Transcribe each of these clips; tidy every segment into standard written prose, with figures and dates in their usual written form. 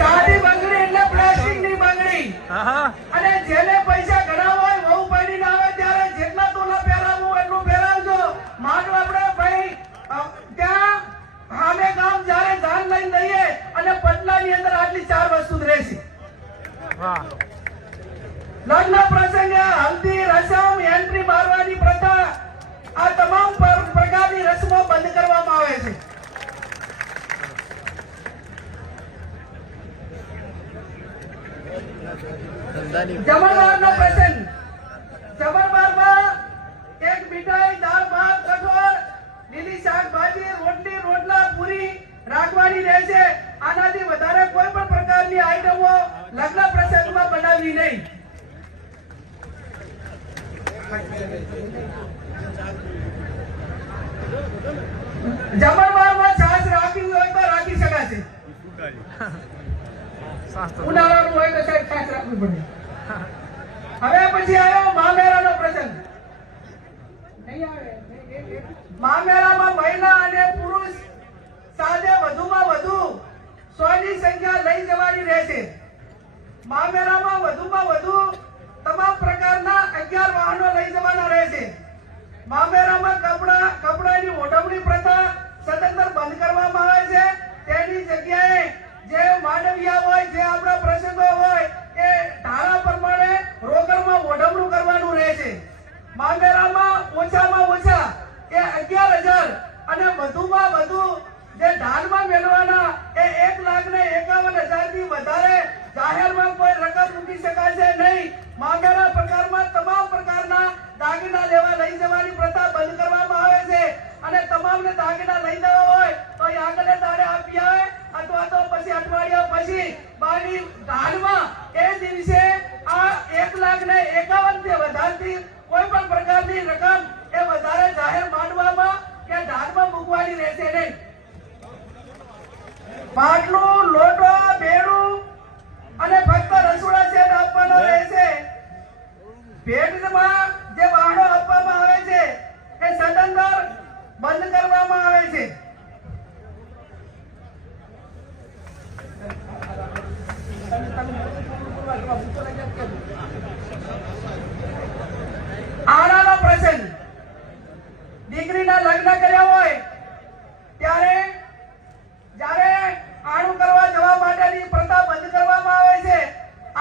સાદી બંગડી એટલે પ્લાસ્ટિકની બંગડી. અને જેને પૈસા ઘણા હોય વહુ પડીને આવે ત્યારે જેટલા તોલા પહેરાવું એટલું પહેરાવજો. માનો આપણે ભાઈ ત્યાં સામે ગામ જ્યારે ધાન લઈને દઈએ અને પટલાની અંદર આટલી 4 વસ્તુ જ રહેશે. લગ્ન પ્રસંગે હલ્દી રસમ એન્ટ્રી મારવાની પ્રથા આ તમામ પ્રકારની રસમો બંધ કરવામાં આવે છે. જમણવારનો પ્રસંગ. જમણવારમાં એક મીઠાઈ, દાળ, ભાત, કઠોળ, લીલી શાકભાજી, રોટલી, રોટલા, પૂરી રાખવાની રહેશે. આનાથી વધારે કોઈ પણ પ્રકારની આઈટમો લગ્ન પ્રસંગમાં બનાવવી નહીં. જમણવારમાં છાશ રાખવી હોય તો રાખી શકાશે. ઉનાળાનું હોય તો સાહેબ છાશ રાખવી પડે. હવે પછી આવ્યો મામેરાનો પ્રસંગ. મામેરામાં મહિલા અને પુરુષ સાથે વધુમાં વધુ 100 ની સંખ્યા લઈ જવાની રહેશે. મામેરામાં વધુમાં વધુ તમામ પ્રકારના 11 વાહનો લઈ જવાના રહેશે. મામેરામાં કપડાની ઓઢવણી પ્રથા સદંતર બંધ કરવામાં આવે છે. તેની જગ્યાએ જે માંડવિયા હોય, જે આપણા પ્રસંગો હોય એ ધારા પ્રમાણે રોકડમાં ઓઢવણું કરવાનું રહેશે. મામેરામાં ઓછામાં ઓછા એ 11,000 અને વધુમાં વધુ જે ધાનમાં મેળવાના એ 1,51,000 થી વધારે જાહેરમાં કોઈ રકમ મૂકી શકાશે નહીં. મામેરા પ્રકારમાં તમામ પ્રકારના દાગીના લેવા લઈ જવાની પ્રથા બંધ કરવામાં આવે છે. અને તમામને દાગીના લઈ જવા હોય તો આગળને દાડે આપી આવે અથવા તો પછી અઠવાડિયા પછી બાની ધાનમાં એ દિવસે આ 1,51,000 થી વધારતી કોઈ પણ પ્રકારની રકમ એ વધારે જાહેર માંડવામાં કે ધાનમાં મૂકવાની રહેશે નહીં. પાટલું, લોટો, બેડું અને ફક્ત રસોડા સેટ આપવાનો રહેશે. ભેટમાં જે વાહનો આપવામાં આવે છે એ સદંતર બંધ કરવામાં આવે છે. આણાનો પ્રસંગ. દીકરીના લગ્ન કર્યા હોય ત્યારે જ્યારે આણું કરવા જવા માટેની પ્રથા બંધ કરવામાં આવે છે.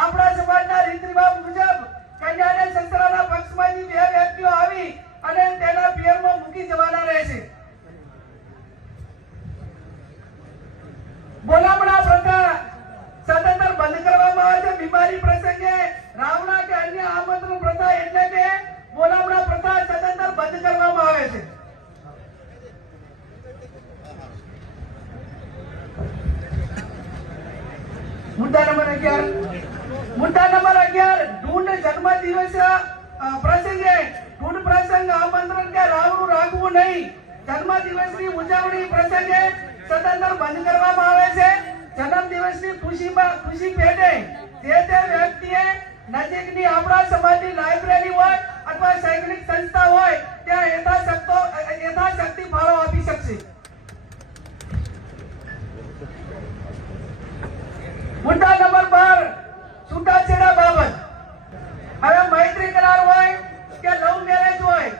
આપણા સમાજના રીત રિવાજ મુજબ કન્યાને સંતરાના પક્ષમાંથી 2 વ્યક્તિઓ આવી અને તેના પિયરમાં મૂકી જવાના રહેશે. બોલામણા પ્રથા સદંતર બંધ કરવામાં આવે છે. બીમારી પ્રસંગે રાવણા કે અન્ય આમંત્રણ પ્રથા એટલે કે બોલામણા પ્રથા સદંતર બંધ કરવામાં આવે છે. મુદ્દા નંબર 11 ઢૂંઢ જન્મ દિવસ પ્રસંગે ઢૂંઢ પ્રસંગ આમંત્રણ કે રાવણું રાખવું નહીં. જન્મ દિવસની ઉજવણી પ્રસંગે સદંતર બંધ કરવામાં આવે છે. જન્મ દિવસની ખુશી પેટે જે તે વ્યક્તિએ નજીકની આપણા સમાજની લાઇબ્રેરી હોય અથવા શૈક્ષણિક સંસ્થા હોય ત્યાં યથાશક્તિ ફાળો આપી શકશે. મુદ્દા નંબર 12 છૂટાછેડા બાબત. હવે મૈત્રી કરાર હોય કે લવ મેરેજ હોય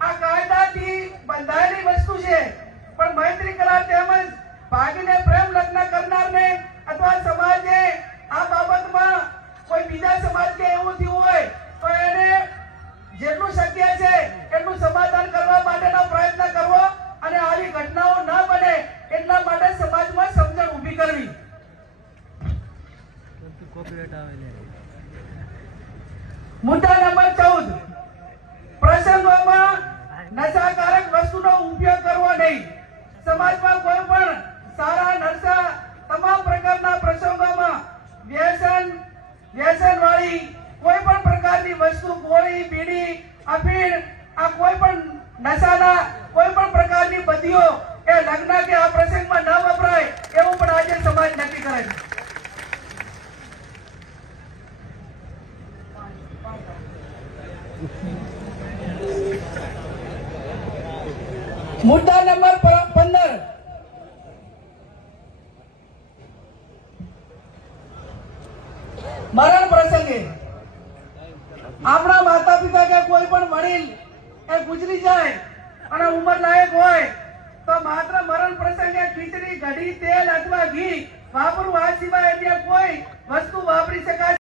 આ કાયદાથી બંધાયેલી વસ્તુ છે. પણ મૈત્રી કરાર તેમજ ભાગીને પ્રેમ લગ્ન કરનારને અથવા સમાજે આ બાબતમાં કોઈ બીજા સમાજ કે એવું થયું હોય તો એને જેટલું શક્ય છે એટલું સમાધાન કરવા માટેનો પ્રયત્ન કરવો અને આવી ઘટનાઓ ન બને એટલા માટે સમાજમાં સમજણ ઊભી કરવી. મુદ્દા નંબર 14 પ્રસંગોમાં નશાકારક વસ્તુનો ઉપયોગ કરવો નહીં. સમાજમાં કોઈ પણ સારા નશા તમામ પ્રકારના પ્રસંગોમાં વ્યસન વાળી કોઈ પણ પ્રકારની વસ્તુ, ગોળી, બીડી, અફીણ, આ કોઈ પણ નશાના કોઈ પણ પ્રકારની બદીઓ એ લગ્ન કે આ પ્રસંગમાં ન વપરાય એવું પણ આજે સમાજ નક્કી કરે છે. મુદ્દા નંબર 15 મરણ પ્રસંગે આપણા માતા પિતા કે કોઈ પણ વડીલ એ ગુજરી જાય અને ઉંમર લાયક હોય તો માત્ર મરણ પ્રસંગે ખીચડી, કઢી, તેલ અથવા ઘી વાપરવું, આ સિવાય અન્ય કોઈ વસ્તુ વાપરી શકાય